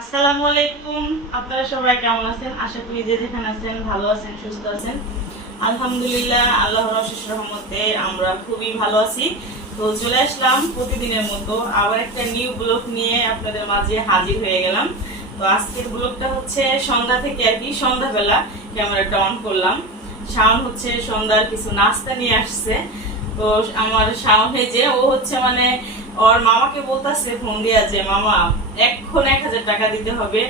আসসালামু আলাইকুম। আপনারা সবাই কেমন আছেন? আশা করি যে যেখানে আছেন ভালো আছেন, সুস্থ আছেন। আলহামদুলিল্লাহ, আল্লাহর অশেষ রহমতে আমরা খুবই ভালো আছি। তো চলে আসলাম প্রতিদিনের মতো আবার একটা নিউ ব্লগ নিয়ে আপনাদের মাঝে হাজির হয়ে গেলাম। তো আজকের ব্লগটা হচ্ছে সন্ধ্যা থেকে আর কি, সন্ধ্যাবেলা ক্যামেরাটা অন করলাম। শাওন হচ্ছে সন্ধ্যার কিছু নাস্তা নিয়ে আসছে। তো আমার শাওনে যে, ও হচ্ছে মানে ওর মামাকে বলতাছে ফোন দিয়া যে, মামা, এখন এক হাজার টাকা দিতে হবে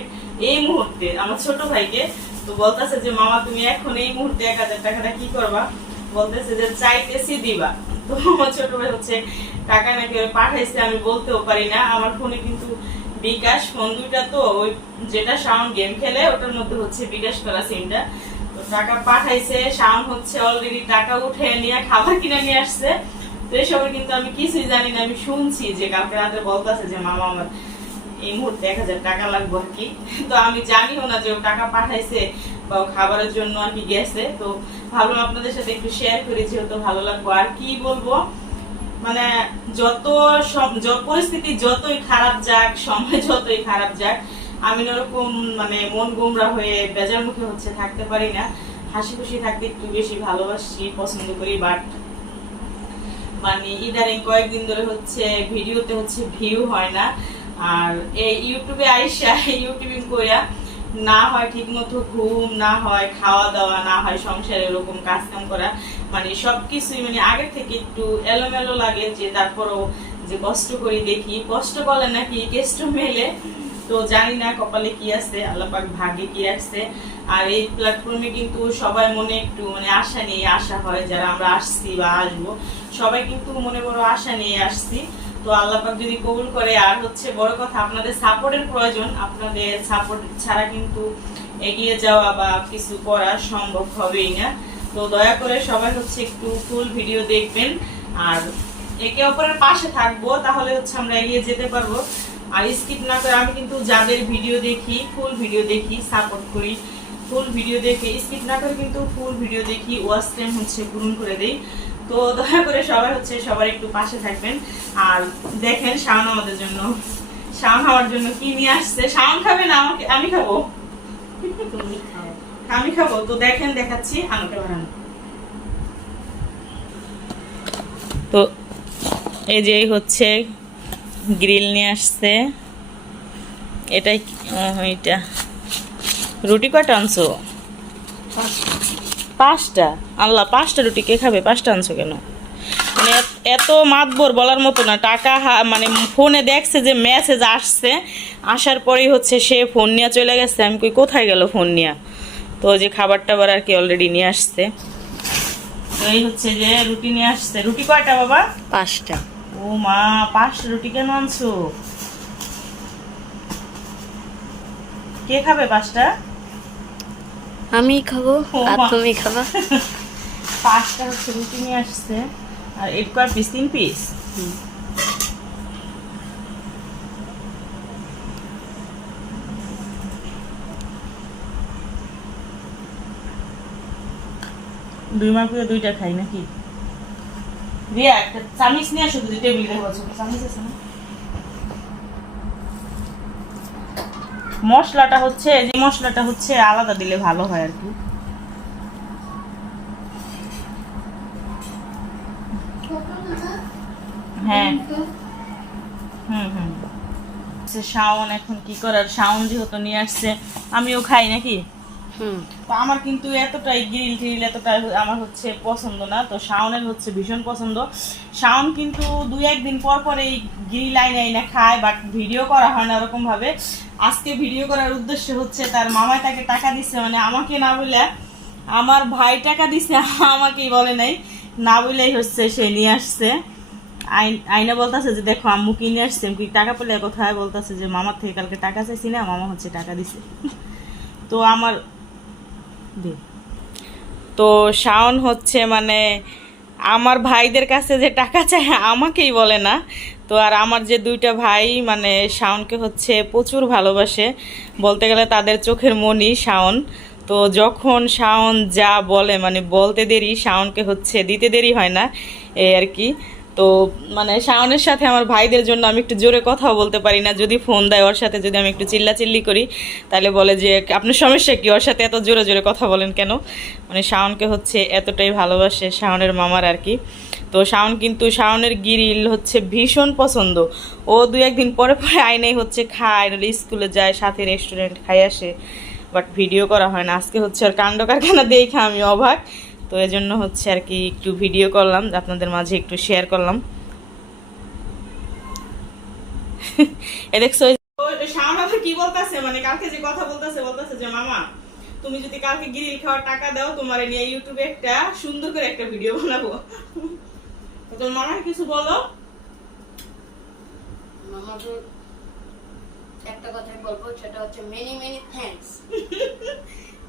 এই মুহূর্তে। আমার ছোট ভাইকে তো বলতাছে যে, মামা, তুমি এখন এই মুহূর্তে এক হাজার টাকাটা কি করবা? বলতেছে যে, চাইতেছি দিবা। তো আমার ছোট ভাই হচ্ছে টাকা নাকি পাঠাইছে, আমি বলতেও পারি না। আমার ফোনে কিন্তু বিকাশ, ফোন দুইটা তো, ওই যেটা সাউন্ড গেম খেলে, ওটার মধ্যে হচ্ছে বিকাশ করা সিমটা। তো টাকা পাঠাইছে সাউন্ড হচ্ছে অলরেডি টাকা উঠে নিয়ে খাবার কিনে নিয়ে আসছে। কিন্তু আমি কিছুই জানি না, আমি শুনছি যে কালকে রাতে বলতেছে যে, মামা, আমার এই মুহূর্তে এক হাজার টাকা লাগবে আর কি। তো আমি জানিও না যে ও টাকা পাঠাইছে বা খাবারের জন্য আর কি গেছে। তো ভাবলাম আপনাদের সাথে একটু শেয়ার করি, যেহেতু ভালো লাগবো। আর কি বলব? মানে যত পরিস্থিতি যতই খারাপ যাক, সময় যতই খারাপ যাক, আমি ওরকম মানে মন গোমরা হয়ে বেজার মুখে হচ্ছে থাকতে পারি না। হাসি খুশি থাকতে একটু বেশি ভালোবাসি, পছন্দ করি বাট মানে ইদারিং কয়েকদিন ধরে হচ্ছে ভিডিওতে হচ্ছে ভিউ হয় না। আর এই ইউটিউবে আইসা, ইউটিউবিং কইরা না হয় ঠিক মতো ঘুম, না হয় খাওয়া দাওয়া না হয় সংসারে এরকম কাজ কাম করা মানে সবকিছুই মানে আগে থেকে একটু এলোমেলো লাগে যে তারপরও যে কষ্ট করি দেখি। কষ্ট বলে নাকি কেষ্ট মেলে। তো জানি না কপালে কি আছে, আল্লাপাক ভাগ্যে কি আসছে আর এই প্ল্যাটফর্মে কিন্তু সবাই মনে একটু মানে আশা নিয়ে আসা হয় যারা আমরা আসছি বা আসব। সবাই কিন্তু মনে বড় আশা নিয়ে আসছি। তো আল্লাপাক যদি কবুল করে, আর হচ্ছে বড় কথা, আপনাদের সাপোর্টের প্রয়োজন। আপনাদের সাপোর্ট ছাড়া কিন্তু এগিয়ে যাওয়া বা কিছু করা সম্ভব হবেই না। তো দয়া করে সবাই হচ্ছে একটু ফুল ভিডিও দেখবেন। আর একে অপরের পাশে থাকব, তাহলে হচ্ছে আমরা এগিয়ে যেতে পারব। আর স্কিপ না করে আমি কিন্তু যাদের ভিডিও দেখি ফুল ভিডিও দেখি সাপোর্ট করি। ফুল ভিডিও দেখে স্কিপ না করে কিন্তু ফুল ভিডিও দেখি ওয়াচ টাইম হচ্ছে পূরণ করে দেই। তো দয়া করে সবাই হচ্ছে সবার একটু পাশে থাকবেন। আর দেখেন শাওন আমাদের জন্য। শাওন আমার জন্য কি নিয়ে আসছে? শাওন খাবে না আমাকে? আমি খাব? আমি খাব? তো দেখেন দেখাচ্ছি আমাকে বানানো। তো এই যে হচ্ছে গ্রিল নিয়ে আসছে। এটাই এটা রুটি কটা আনছো? পাঁচটা। আল্লাহ, পাঁচটা রুটি কে খাবে? পাঁচটা আনছো কেন? মানে এত- মাতবর বলার মতো না। টাকা মানে ফোনে দেখছে যে মেসেজ আসছে। আসার পরেই হচ্ছে সে ফোন নিয়ে চলে গেছে। আমি কই, কোথায় গেল ফোন নিয়ে? তো যে খাবার টাবার আর কি অলরেডি নিয়ে আসছে। তো এই হচ্ছে যে রুটি নিয়ে আসছে। রুটি কয়টা বাবা? পাঁচটা। ও মা পাঁচটা রুটি কেন আনছো? কে খাবে পাঁচটা? আমি খাব আর তুমি খাবা। পাঁচটা হচ্ছে রুটি নিয়ে আসছে আর এর কয় পিস। তিন পিস দুই মার করে দুইটা খাই নাকি? মশলাটা হচ্ছে, যে মশলাটা হচ্ছে আলাদা দিলে ভালো হয় আর কি। হ্যাঁ। শাওন এখন কি করার? শাওন যেহেতু নিয়ে আসছে, আমিও খাই নাকি? তো আমার কিন্তু এতটাই গ্রিল টিল এতটাই আমার হচ্ছে পছন্দ না, তো শাওনের হচ্ছে ভীষণ পছন্দ। শাওন কিন্তু দুই একদিন পর পর এই গ্রিল আইনে আইনে খায় বাট ভিডিও করা হয় না ওরকম ভাবে। আজকে ভিডিও করার উদ্দেশ্য হচ্ছে তার মামায় তাকে টাকা দিচ্ছে মানে আমাকে না বলে আমার ভাই টাকা দিছে, আমাকেই বলে নাই। না বলেই হচ্ছে সে নিয়ে আসছে। আইন- বলতেছে যে, দেখো, আম্মু কিনে আসছে। কি টাকা পেলে কোথায় বলতেছে যে, মামার থেকে কালকে টাকা চাইছি না, মামা হচ্ছে টাকা দিছে। তো আমার। তো শাওন হচ্ছে মানে আমার ভাইদের কাছে যে টাকা চায় আমাকেই বলে না। তো আর আমার যে দুইটা ভাই মানে শাওনকে হচ্ছে প্রচুর ভালোবাসে। বলতে গেলে তাদের চোখের মনি শাওন। তো যখন শাওন যা বলে মানে বলতে দেরি, শাওনকে হচ্ছে দিতে দেরি হয় না, এই আর কি। তো মানে শাওনের সাথে আমার ভাইদের জন্য আমি একটু জোরে কথা বলতে পারি না। যদি ফোন দেয় ওর সাথে, যদি আমি একটু চিল্লা চিল্লি করি, তাহলে বলে যে, আপনার সমস্যা কি? ওর সাথে এত জোরে জোরে কথা বলেন কেন? মানে শাওনকে হচ্ছে এতটাই ভালোবাসে শাওনের মামার আর কি। তো শাওন কিন্তু, শাওনের গিরিল হচ্ছে ভীষণ পছন্দ। ও দু একদিন পরে পরে আইনেই হচ্ছে খায় স্কুলে যায়, সাথে রেস্টুরেন্ট খাই আসে। বাট ভিডিও করা হয় না। আজকে হচ্ছে আর কাণ্ড কারখানা দেখে আমি অবাক। তো এজন্য হচ্ছে আর কি একটু ভিডিও করলাম আপনাদের মাঝে একটু শেয়ার করলাম। এ দেখছ শাওন কি বলতাছে? মানে কালকে যে কথা বলতাছে বলতাছে যে মামা তুমি যদি কালকে গিরিল খাওয়ার টাকা দাও তোমার নিয়ে ইউটিউবে একটা সুন্দর করে একটা ভিডিও বানাবো। তো তোর মামা কিছু বলো? মামাকে একটা কথাই বলব সেটা হচ্ছে মেনি মেনি থ্যাঙ্কস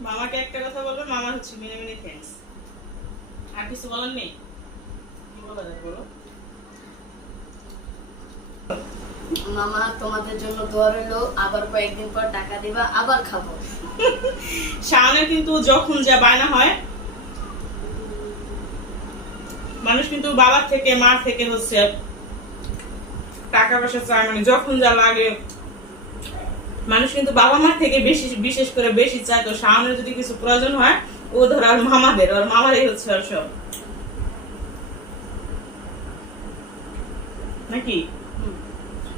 মামাকে একটা কথা বলবে মামা হচ্ছে মেনি মেনি থ্যাঙ্কস কিছু বলার নেই? মামা তোমাদের জন্য দোয়া রইল আবার কয়েকদিন পর টাকা দিবা আবার খাব। কিন্তু যখন যা বায়না হয় মানুষ কিন্তু বাবার থেকে মার থেকে হচ্ছে টাকা পয়সা চায় মানে যখন যা লাগে মানুষ কিন্তু বাবা মার থেকে বেশি বিশেষ করে বেশি চায়। তো শাওনের যদি কিছু প্রয়োজন হয় ও ধর আর মামাদের আর মামারই হচ্ছে আর সব। নাকি।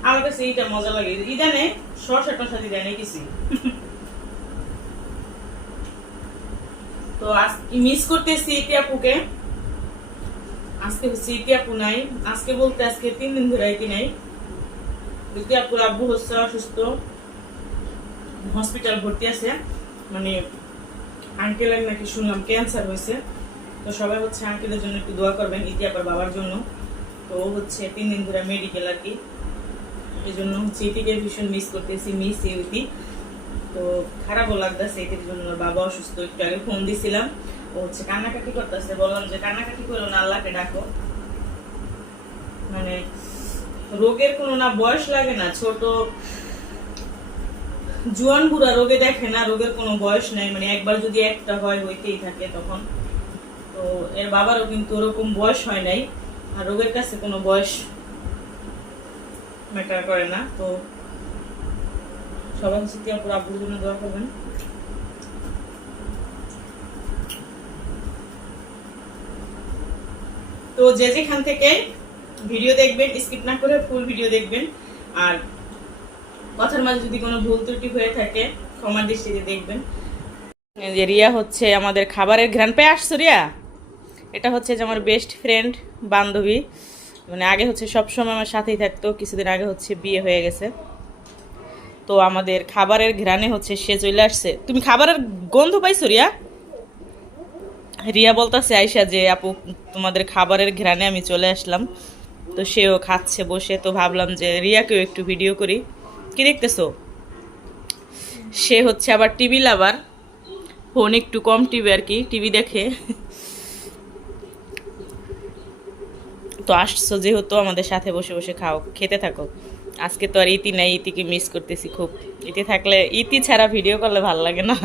আমার কাছে এইটা মজা লাগে। ইদানে শর্টস টর্ষা দিদা নেই কিছু। তো আজ মিস করতেছি ইতি আপুকে আজকে হচ্ছে ইতি আপু নাই। আজকে বলতে আজকে তিন দিন ধরে ইতি নাই। ইতি আপুর আব্বু হচ্ছে অসুস্থ। হসপিটাল ভর্তি আছে। মানে আঙ্কেলের নাকি শুনলাম ক্যান্সার হয়েছে। তো সবাই হচ্ছে আঙ্কেলের জন্য একটু দোয়া করবেন, ইতি বাবার জন্য। তো হচ্ছে তিন দিন ধরে মেডিকেল আর কি। এই জন্য হচ্ছে ভীষণ মিস করতেছি মিস ইউতি তো খারাপও লাগতেছে এটির জন্য বাবা অসুস্থ। একটু আগে ফোন দিছিলাম, ও হচ্ছে কান্নাকাটি করতেছে। বললাম যে, কান্নাকাটি করো না, আল্লাহকে ডাকো। মানে রোগের কোনো না বয়স লাগে না, ছোট জুয়ান বুড়া রোগে দেখে না, রোগের কোনো বয়স নাই মানে একবার যদি একটা হয়, হইতেই থাকে তখন। তো এর বাবারও কিন্তু ওরকম বয়স হয় নাই, আর রোগের কাছে কোনো বয়স ম্যাটার করে না। তো সবাই হচ্ছে তিয়াপুর আব্বুর জন্য দোয়া করবেন। তো যে যেখান থেকে ভিডিও দেখবেন, স্কিপ না করে ফুল ভিডিও দেখবেন, আর কথার মাঝে যদি কোনো ভুল ত্রুটি হয়ে থাকে, ক্ষমার দৃষ্টিতে দেখবেন। যে রিয়া হচ্ছে আমাদের খাবারের ঘ্রাণ। পেয়ে আসছো রিয়া? এটা হচ্ছে যে আমার বেস্ট ফ্রেন্ড বান্ধবী। মানে আগে হচ্ছে সবসময় আমার সাথেই থাকতো, কিছুদিন আগে হচ্ছে বিয়ে হয়ে গেছে। তো আমাদের খাবারের ঘ্রাণে হচ্ছে সে চলে আসছে। তুমি খাবারের গন্ধ পাইছো রিয়া? রিয়া বলতেছে আয়সা যে আপু, তোমাদের খাবারের ঘ্রাণে আমি চলে আসলাম। তো সেও খাচ্ছে বসে। তো ভাবলাম যে রিয়াকেও একটু ভিডিও করি। কি দেখতেছো? সে হচ্ছে আবার টিভি লাভার। ফোন একটু কম টিভি আর কি, টিভি দেখে। তো আসছো যেহেতু আমাদের সাথে বসে বসে খাও, খেতে থাকো। আজকে তো আর ইতি নাই, ইতিকে মিস করতেছি খুব। ইতি থাকলে, ইতি ছাড়া ভিডিও করলে ভালো লাগে না।